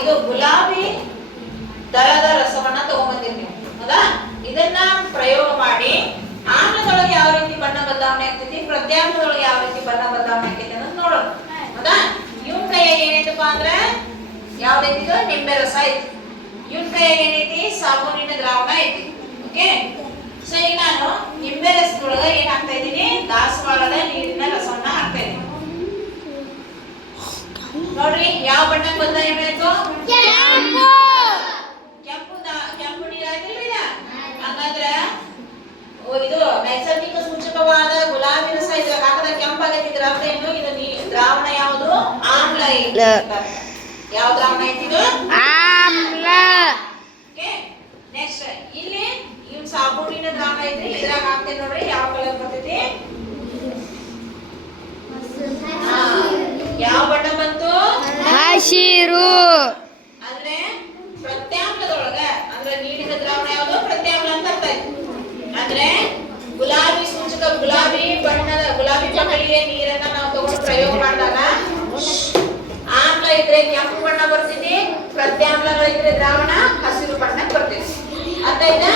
ಇದು ಗುಲಾಬಿ ದಳದ ರಸವನ್ನ ತಗೊಂಡ್ಬಂದಿರಿ ನೀವು, ಹೌದಾ? ಇದನ್ನ ಪ್ರಯೋಗ ಮಾಡಿ ಆಮ್ಲದೊಳಗೆ ಯಾವ ರೀತಿ ಬಣ್ಣ ಬದಲಾವಣೆ ಆಗ್ತೈತಿ, ಪ್ರತ್ಯಾಮ್ಲದೊಳಗೆ ಯಾವ ರೀತಿ ಬಣ್ಣ ಬದಲಾವಣೆ ಆಗ್ತೈತಿ ಅನ್ನೋದು ನೋಡೋಣ, ಹೌದಾ? ಇವನ್ ಕೈಯಾಗ ಏನೈತಪ್ಪ ಅಂದ್ರೆ ಯಾವ್ದೈತಿ, ಇದು ನಿಂಬೆ ರಸ ಐತಿ. ಇವನ್ ಕೈಯಾಗ ಏನೈತಿ, ಸಾಬೂನಿನ ದ್ರಾವಣ ಐತಿ. ಓಕೆ, ಸೊ ಈಗ ನಾನು ನಿಂಬೆ ರಸದೊಳಗ ಏನ್ ಹಾಕ್ತಾ ಇದ್ದೀನಿ, ದಾಸವಾಳದ ನೀರಿನ ರಸವನ್ನ ಹಾಕ್ತಾ ಇದ್ದೀನಿ. ನೋಡ್ರಿ ಯಾವ ಬಣ್ಣ ಬದಲಾವಣೆ ಆಯ್ತು, ಕೆಂಪು ನೀರ್ ಆಯ್ತಿಲ್ರಿ. ಹಂಗಂದ್ರ ಇದು ನೈಸರ್ಗಿಕ ಸೂಚಕವಾದ ಗುಲಾಬಿ ರಸ ಇದ್ರಾಗ ಹಾಕದ ಕೆಂಪಾಗೈತಿ. ಇದ್ರ ಅರ್ಥ ಏನು, ಇದು ದ್ರಾವಣ ಯಾವುದು, ಆಮ್ಲ ಐತಿ. ಯಾವ ದ್ರಾವಣ ಐತಿ, ಇದು ಆಮ್ಲ. ಓಕೆ, ನೆಕ್ಸ್ಟ್ ಇಲ್ಲಿ ಇವ್ ಸಾಬೂನಿನ ದ್ರಾವಣ ಐತ್ರಿ, ಇದ್ರಾಗ ಹಾಕ್ತೇನೆ ನೋಡ್ರಿ. ಯಾವ ಕಲರ್ ಬರ್ತೈತಿ, ಯಾವ ಬಣ್ಣ ಬಂತು, ಹಸಿರು. ಅಂದ್ರೆ ಪ್ರತ್ಯಾಮ್ಲದೊಳಗ ಅಂದ್ರೆ ನೀರಿನ ದ್ರಾವಣ ಯಾವುದು, ಪ್ರತ್ಯಾಮ್ಲ ಅಂತ ಅರ್ಥ ಐತಿ. ಅಂದ್ರೆ ಗುಲಾಬಿ ಸೂಚಕ, ಗುಲಾಬಿ ಬಣ್ಣಗಳಿಗೆ ನೀರನ್ನ ನಾವು ತಗೊಂಡು ಪ್ರಯೋಗ ಮಾಡಿದಾಗ ಆಮ್ಲ ಇದ್ರೆ ಕೆಂಪು ಬಣ್ಣ ಬರ್ತೈತಿ, ಪ್ರತ್ಯಾಮ್ಲಗಳಿದ್ರೆ ದ್ರಾವಣ ಹಸಿರು ಬಣ್ಣ ಬರ್ತೈತಿ. ಅರ್ಥ ಆಯ್ತಾ?